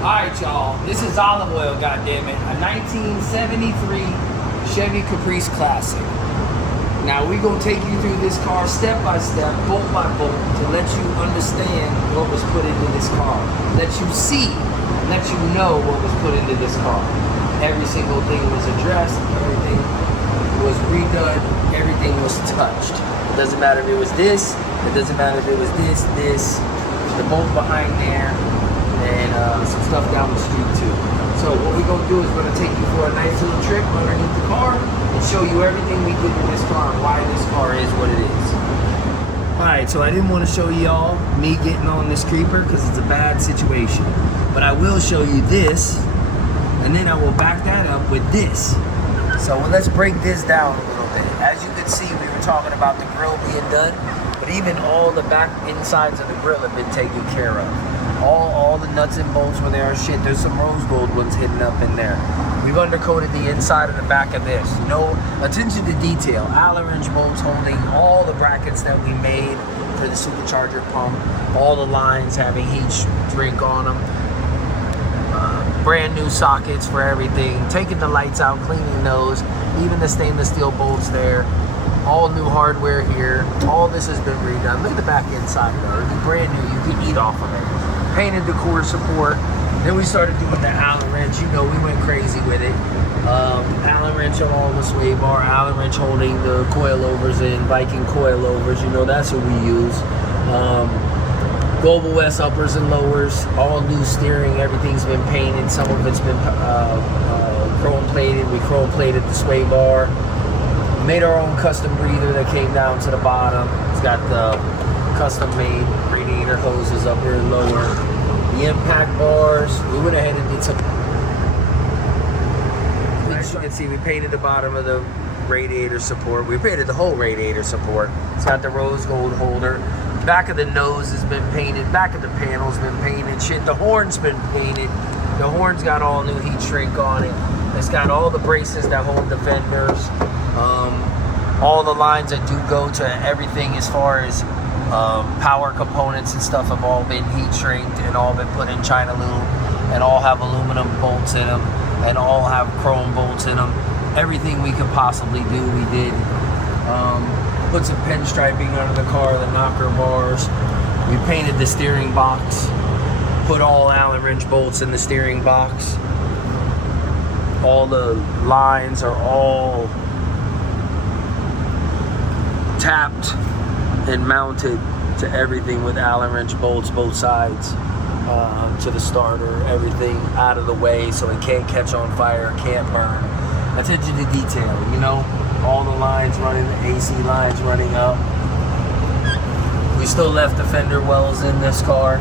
Alright, y'all. This is Olive Oyl, goddammit. A 1973 Chevy Caprice Classic. Now, we're going to take you through this car step by step, bolt by bolt, to let you understand what was put into this car. Let you see, let you know what was put into this car. Every single thing was addressed, everything was redone, everything was touched. It doesn't matter if it was this, it doesn't matter if it was this, the bolt behind there, and some stuff down the street too. So what we're gonna do is we're gonna take you for a nice little trip underneath the car and show you everything we did to this car and why this car is what it is. Alright, so I didn't want to show y'all me getting on this creeper because it's a bad situation. But I will show you this, and then I will back that up with this. So let's break this down a little bit. As you can see, we were talking about the grill being done, but even all the back insides of the grill have been taken care of. All the nuts and bolts where there are shit. There's some rose gold ones hidden up in there. We've undercoated the inside and the back of this. No attention to detail. Allen wrench bolts holding all the brackets that we made for the supercharger pump. All the lines having heat shrink on them. Brand new sockets for everything. Taking the lights out, cleaning those. Even the stainless steel bolts there. All new hardware here. All this has been redone. Look at the back inside though. It'd be brand new. You could eat off of it. Painted the core support. Then we started doing the Allen wrench. You know, we went crazy with it. Allen wrench on all the sway bar. Allen wrench holding the coilovers in. Viking coilovers. You know, that's what we use. Global West uppers and lowers. All new steering. Everything's been painted. Some of it's been chrome plated. We chrome plated the sway bar. Made our own custom breather that came down to the bottom. It's got the custom made radiator hoses up here lower. The impact bars. We went ahead and did some. As you can see, we painted the bottom of the radiator support. We painted the whole radiator support. It's got the rose gold holder. Back of the nose has been painted. Back of the panel's been painted. Shit, the horn's been painted. The horn's got all new heat shrink on it. It's got all the braces that hold the fenders. All the lines that do go to everything as far as power components and stuff have all been heat shrinked and all been put in China lube and all have aluminum bolts in them and all have chrome bolts in them. Everything we could possibly do, we did. Put some pinstriping under the car, the knocker bars. We painted the steering box. Put all Allen wrench bolts in the steering box. All the lines are all tapped and mounted to everything with Allen wrench bolts, both sides, to the starter, everything out of the way so it can't catch on fire, can't burn. Attention to detail, you know, all the lines running, the AC lines running up. We still left the fender wells in this car,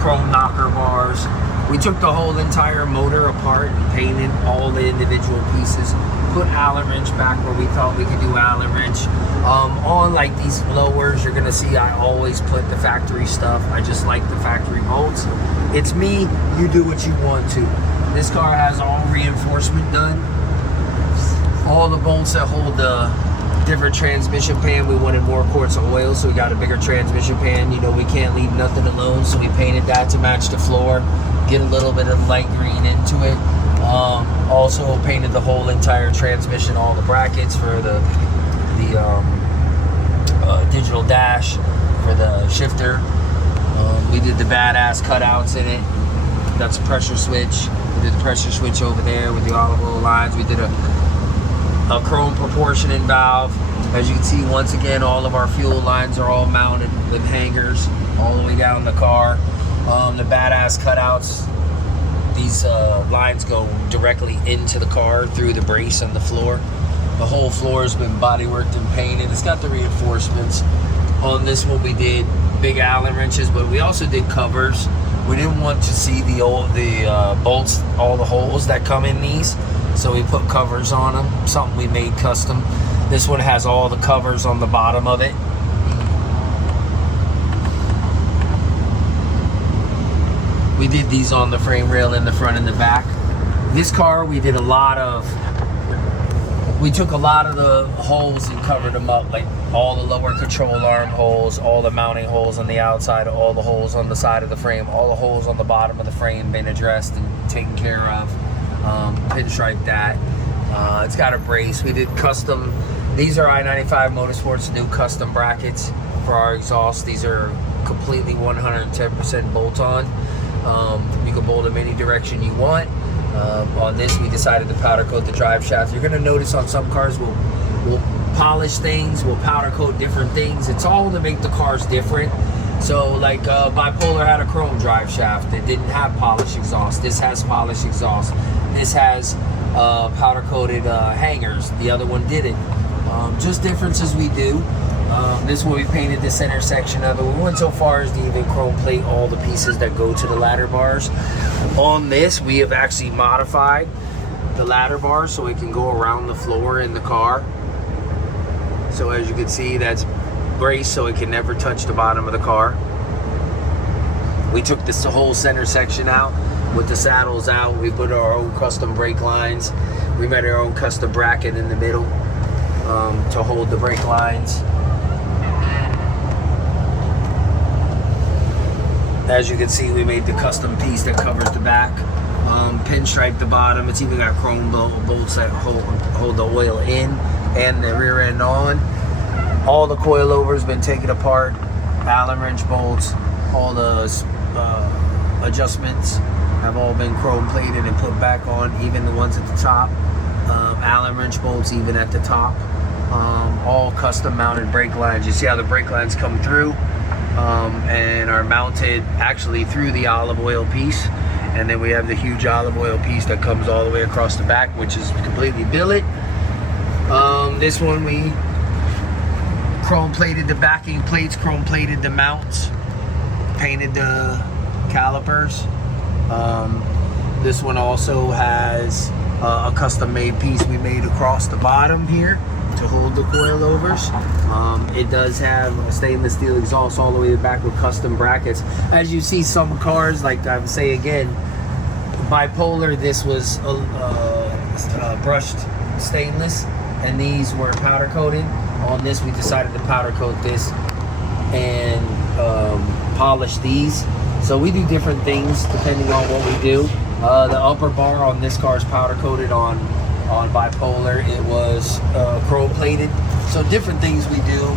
chrome knocker bars. We took the whole entire motor apart and painted all the individual pieces. Put Allen wrench back where we thought we could do Allen wrench. On like these blowers, you're gonna see I always put the factory stuff. I just like the factory bolts. It's me, you do what you want to. This car has all reinforcement done. All the bolts that hold the different transmission pan, we wanted more quarts of oil, so we got a bigger transmission pan. You know, we can't leave nothing alone, so we painted that to match the floor. Get a little bit of light green into it. Also painted the whole entire transmission, all the brackets for the digital dash for the shifter. We did the badass cutouts in it. That's a pressure switch. We did the pressure switch over there with the Olive Oyl lines. We did a chrome proportioning valve. As you can see, once again, all of our fuel lines are all mounted with hangers all the way down the car. The badass cutouts, these lines go directly into the car through the brace on the floor. The whole floor has been bodyworked and painted. It's got the reinforcements. On this one we did big Allen wrenches, but we also did covers. We didn't want to see the bolts, all the holes that come in these, so we put covers on them, something we made custom. This one has all the covers on the bottom of it. We did these on the frame rail in the front and the back. This car, we did a lot of we took a lot of the holes and covered them up, like all the lower control arm holes, all the mounting holes on the outside, all the holes on the side of the frame, all the holes on the bottom of the frame been addressed and taken care of. Pinstripe that. It's got a brace. We did custom, these are I-95 Motorsports new custom brackets for our exhaust. These are completely 110% bolt-on. You can bolt them any direction you want. On this, we decided to powder coat the drive shaft. You're gonna notice on some cars we'll polish things, we'll powder coat different things. It's all to make the cars different. So like Bipolar had a chrome drive shaft. It didn't have polished exhaust. This has polished exhaust. This has powder coated hangers. The other one didn't. Just differences we do. This is where we painted the center section of it. We went so far as to even chrome plate all the pieces that go to the ladder bars. On this, we have actually modified the ladder bar so it can go around the floor in the car. So as you can see, that's braced so it can never touch the bottom of the car. We took this whole center section out with the saddles out. We put our own custom brake lines. We made our own custom bracket in the middle to hold the brake lines. As you can see, we made the custom piece that covers the back, pinstripe the bottom. It's even got chrome bolts that hold the oil in and the rear end on. All the coilovers been taken apart, Allen wrench bolts, all the adjustments have all been chrome plated and put back on, even the ones at the top. Allen wrench bolts even at the top. All custom mounted brake lines. You see how the brake lines come through and are mounted actually through the olive oil piece. And then we have the huge olive oil piece that comes all the way across the back, which is completely billet. This one we chrome plated the backing plates, chrome plated the mounts, painted the calipers. This one also has a custom made piece we made across the bottom here to hold the coilovers. It does have a stainless steel exhaust all the way back with custom brackets. As you see, some cars, like I would say again, Bipolar, this was brushed stainless and these were powder coated. On this, we decided to powder coat this and polish these. So we do different things depending on what we do. The upper bar on this car is powder coated. On Bipolar, it was chrome plated. So different things we do.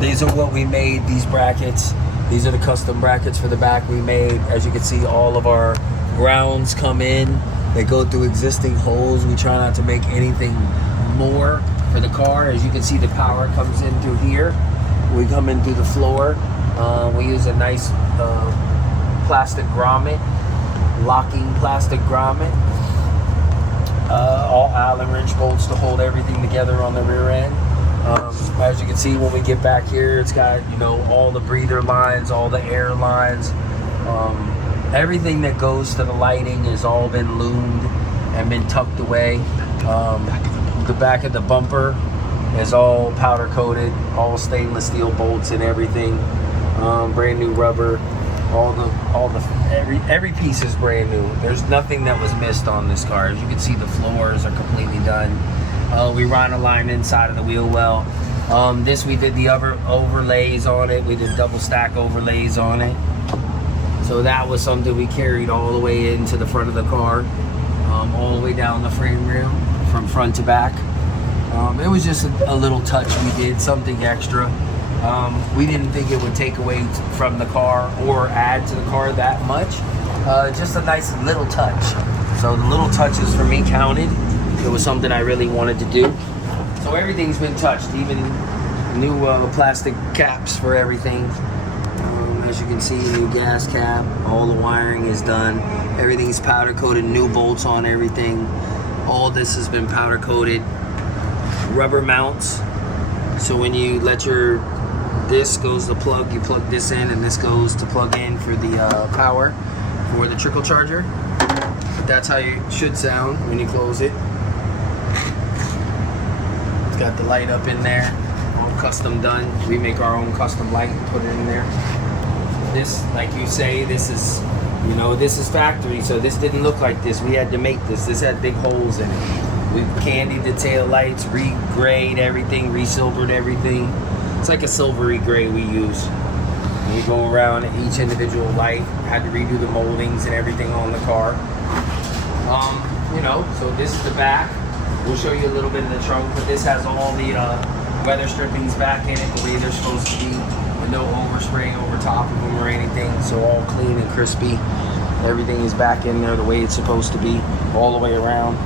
These are what we made, these brackets. These are the custom brackets for the back we made. As you can see, all of our grounds come in. They go through existing holes. We try not to make anything more for the car. As you can see, the power comes in through here. We come in through the floor. We use a nice plastic grommet, locking plastic grommet. All Allen wrench bolts to hold everything together on the rear end. As you can see, when we get back here, it's got, you know, all the breather lines, all the air lines. Everything that goes to the lighting has all been loomed and been tucked away. The back of the bumper is all powder coated, all stainless steel bolts and everything. Brand new rubber. Every piece is brand new. There's nothing that was missed on this car. As you can see, the floors are completely done. We run a line inside of the wheel well. This we did the other overlays on it. We did double stack overlays on it. So that was something we carried all the way into the front of the car, all the way down the frame rail from front to back. It was just a little touch we did, something extra. We didn't think it would take away from the car or add to the car that much. Just a nice little touch. So the little touches for me counted. It was something I really wanted to do. So everything's been touched, even new plastic caps for everything. As you can see, new gas cap, all the wiring is done. Everything's powder coated, new bolts on everything. All this has been powder coated. Rubber mounts. So when you let this goes the plug, you plug this in, and this goes to plug in for the power for the trickle charger. That's how it should sound when you close it. It's got the light up in there, all custom done. We make our own custom light and put it in there. This, like you say, this is, you know, this is factory, so this didn't look like this. We had to make this. This had big holes in it. We candied the tail lights, re-grayed everything, re-silvered everything. It's like a silvery gray we use. We go around each individual light, had to redo the moldings and everything on the car. You know, so this is the back. We'll show you a little bit of the trunk, but this has all the weather strippings back in it the way they're supposed to be, with no overspray over top of them or anything, so all clean and crispy. Everything is back in there the way it's supposed to be, all the way around.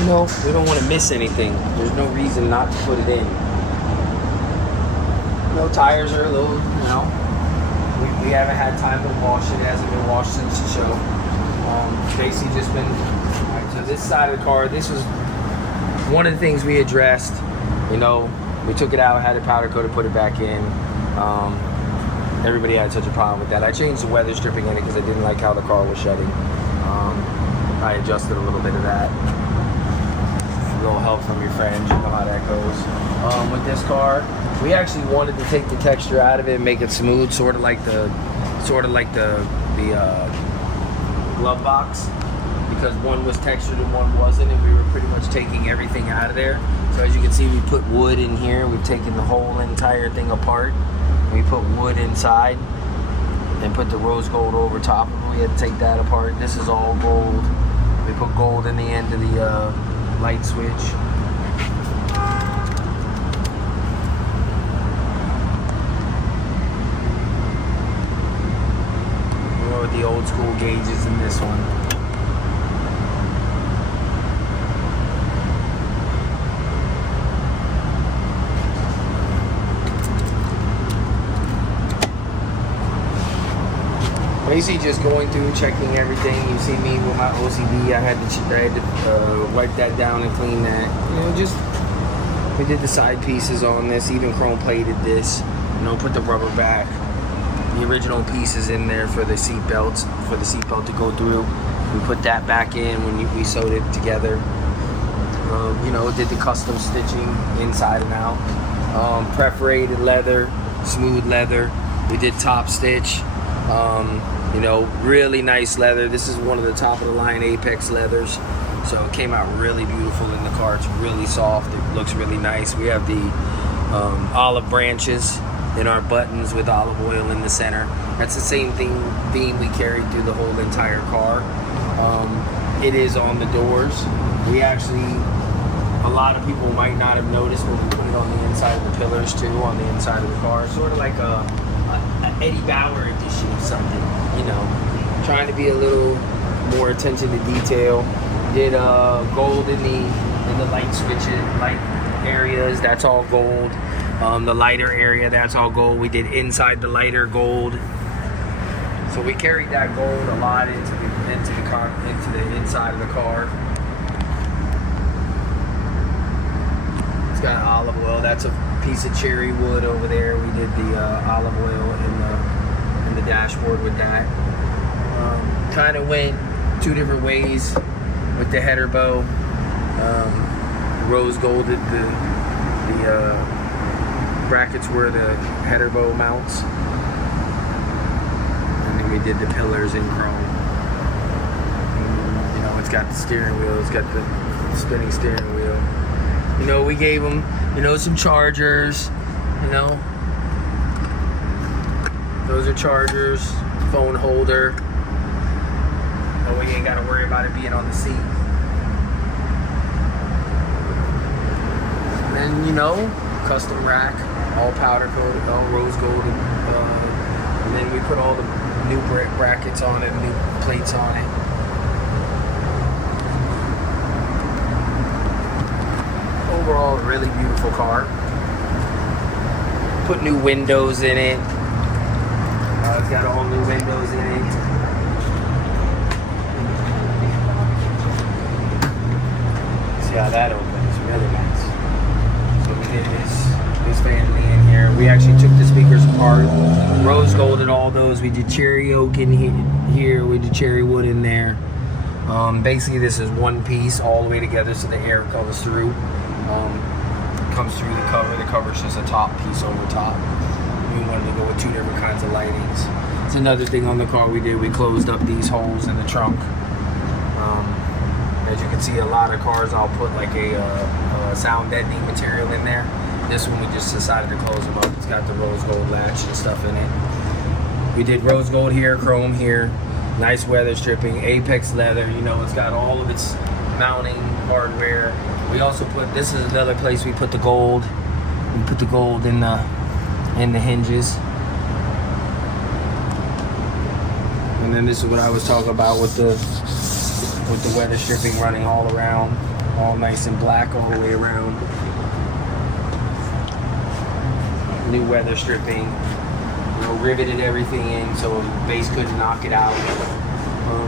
You know, we don't want to miss anything. There's no reason not to put it in. No, tires are a little, you know, we haven't had time to wash it. It hasn't been washed since the show. Basically just been, right, so this side of the car, this was one of the things we addressed. You know, we took it out, had it powder coated, put it back in. Everybody had such a problem with that. I changed the weather stripping in it because I didn't like how the car was shedding. I adjusted a little bit of that. A little help from your friends, you know how that goes. With this car, we actually wanted to take the texture out of it and make it smooth, sort of like the glove box, because one was textured and one wasn't, and we were pretty much taking everything out of there. So as you can see, we put wood in here. We've taken the whole entire thing apart. We put wood inside and put the rose gold over top of it. We had to take that apart. This is all gold. We put gold in the end of the light switch. With the old school gauges in this one. Basically just going through, checking everything. You see me with my OCD, I had to wipe that down and clean that. You know, just, we did the side pieces on this, even chrome plated this. You know, put the rubber back. The original pieces in there for the seat belts, for the seat belt to go through. We put that back in when we sewed it together. You know, did the custom stitching inside and out. Perforated leather, smooth leather. We did top stitch. You know, really nice leather. This is one of the top of the line Apex leathers. So it came out really beautiful in the car. It's really soft. It looks really nice. We have the olive branches in our buttons with olive oil in the center. That's the same theme we carried through the whole entire car. It is on the doors. We actually, a lot of people might not have noticed, but we put it on the inside of the pillars too, on the inside of the car. Sort of like a Eddie Bauer edition of something, you know. Trying to be a little more attention to detail. Did gold in the light switches, light areas, that's all gold. The lighter area, that's all gold. We did inside the lighter gold. So we carried that gold a lot into the inside of the car. It's got olive oil. That's a piece of cherry wood over there. We did the olive oil in the dashboard with that. Kind of went two different ways with the header bow. Rose golded the brackets where the header bow mounts, and then we did the pillars in chrome. You know, it's got the steering wheel, it's got the spinning steering wheel. You know, we gave them, you know, some chargers. You know, those are chargers, phone holder. But we ain't got to worry about it being on the seat. And then, you know, custom rack, all powder coated, all rose gold, and then we put all the new brackets on it, new plates on it. Overall, a really beautiful car. Put new windows in it. It's got all new windows in it. See how that opens, really nice. So we did this family in here. We actually took the speakers apart, rose golded all those. We did cherry oak in here. We did cherry wood in there. Basically, this is one piece all the way together, so the air comes through. Comes through the cover. The cover's just a top piece over top. We wanted to go with two different kinds of lightings. It's another thing on the car we did. We closed up these holes in the trunk. As you can see, a lot of cars I'll put like a sound deadening material in there. This one we just decided to close them up. It's got the rose gold latch and stuff in it. We did rose gold here, chrome here, nice weather stripping, Apex leather. You know, it's got all of its mounting hardware. We also put, this is another place we put the gold. We put the gold in the hinges. And then this is what I was talking about with the weather stripping running all around, all nice and black all the way around. New weather stripping, you know, riveted everything in so the base couldn't knock it out.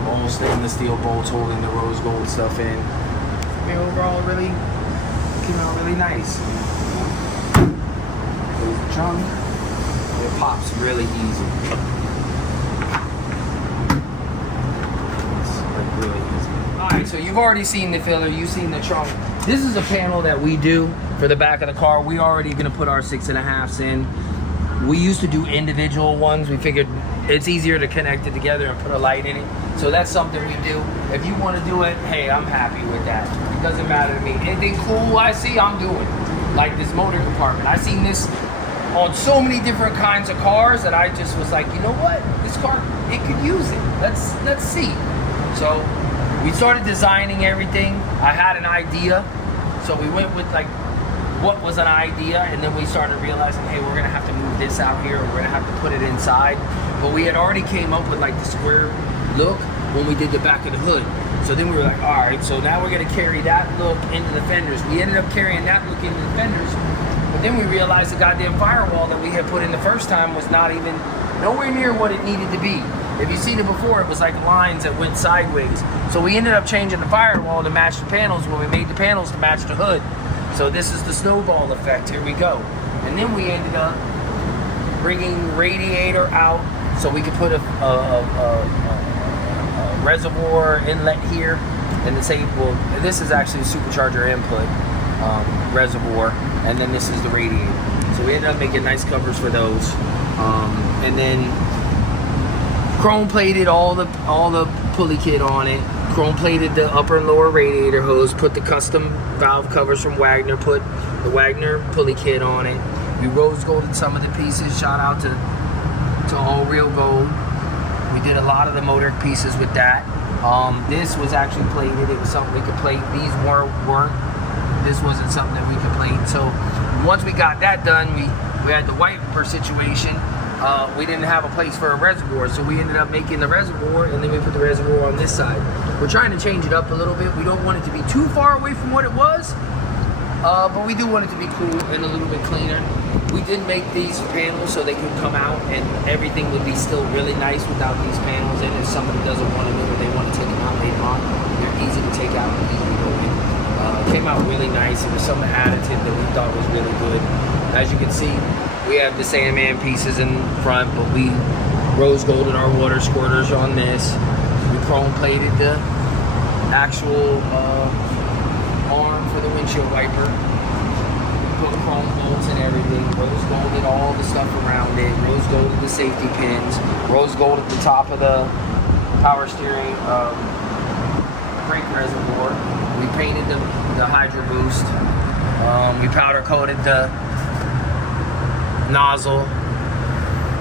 All stainless steel bolts holding the rose gold stuff in. I mean, overall, really came out really nice. There's the trunk. It pops really easy. Alright, so you've already seen the filler, you've seen the trunk. This is a panel that we do for the back of the car. We already gonna put our 6.5s in. We used to do individual ones. We figured it's easier to connect it together and put a light in it. So that's something we do. If you want to do it, hey, I'm happy with that. It doesn't matter to me. Anything cool I see, I'm doing. Like this motor compartment. I seen this on so many different kinds of cars that I just was like, you know what? This car, it could use it. Let's see. So we started designing everything. I had an idea, so we went with like what was an idea, and then we started realizing, hey, we're gonna have to move this out here, or we're gonna have to put it inside. But we had already came up with like the square look when we did the back of the hood. So then we were like, all right, so now we're gonna carry that look into the fenders. We ended up carrying that look into the fenders, but then we realized the goddamn firewall that we had put in the first time was not even nowhere near what it needed to be. If you've seen it before, it was like lines that went sideways. So we ended up changing the firewall to match the panels when we made the panels to match the hood. So this is the snowball effect, here we go. And then we ended up bringing radiator out so we could put a reservoir inlet here. And the same, well, this is actually a supercharger input reservoir, and then this is the radiator. So we ended up making nice covers for those. And then chrome plated all the pulley kit on it. Chrome plated the upper and lower radiator hose. Put the custom valve covers from Wagner. Put the Wagner pulley kit on it. We rose golded some of the pieces. Shout out to All Real Gold. We did a lot of the motor pieces with that. This was actually plated. It was something we could plate. These weren't. This wasn't something that we could plate. So once we got that done, we had the wiper situation. We didn't have a place for a reservoir, so we ended up making the reservoir, and then we put the reservoir on this side. We're trying to change it up a little bit. We don't want it to be too far away from what it was, but we do want it to be cool and a little bit cleaner. We did make these panels so they could come out and everything would be still really nice without these panels in. If somebody doesn't want to do it, they want to take them out later on, they're easy to take out and easy to go in. It came out really nice. It was some additive that we thought was really good. As you can see, we have the Sandman pieces in front, but we rose golded our water squirters on this. We chrome plated the actual arm for the windshield wiper. Put chrome bolts and everything. Rose golded all the stuff around it. Rose golded the safety pins. Rose golded the top of the power steering brake reservoir. We painted the Hydro Boost. We powder coated the nozzle,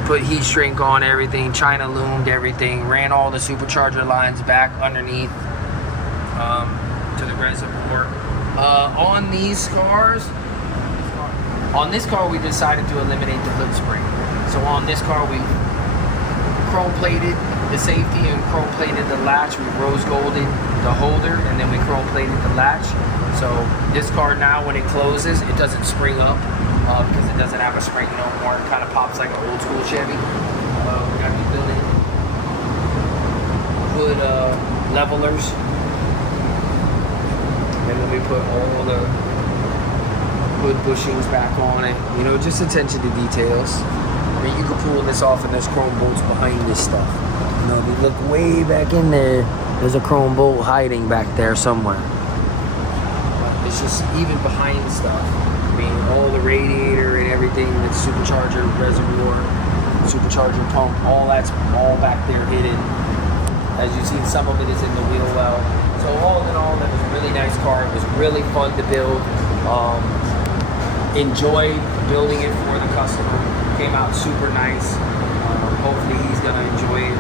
put heat shrink on everything, China loomed everything, ran all the supercharger lines back underneath to the reservoir. On these cars, on this car we decided to eliminate the hood spring. So on this car we chrome plated the safety and chrome plated the latch. We rose golded the holder, and then we chrome plated the latch. So this car now, when it closes, it doesn't spring up. Because it doesn't have a spring no more. It kind of pops like an old school Chevy. We got the built-in hood levelers. And then we put all the hood bushings back on it. You know, just attention to details. I mean, you can pull this off and there's chrome bolts behind this stuff. You know, if you look way back in there, there's a chrome bolt hiding back there somewhere. It's just even behind the stuff. I mean, all the radiator and everything, the supercharger reservoir, supercharger pump, all that's all back there hidden. As you see, some of it is in the wheel well. So So all in all, it was a really nice car. It was really fun to build. Enjoyed building it for the customer. Came out super nice. Hopefully he's gonna enjoy it.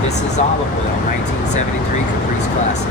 This is Olive Oyl, 1973 Caprice Classic.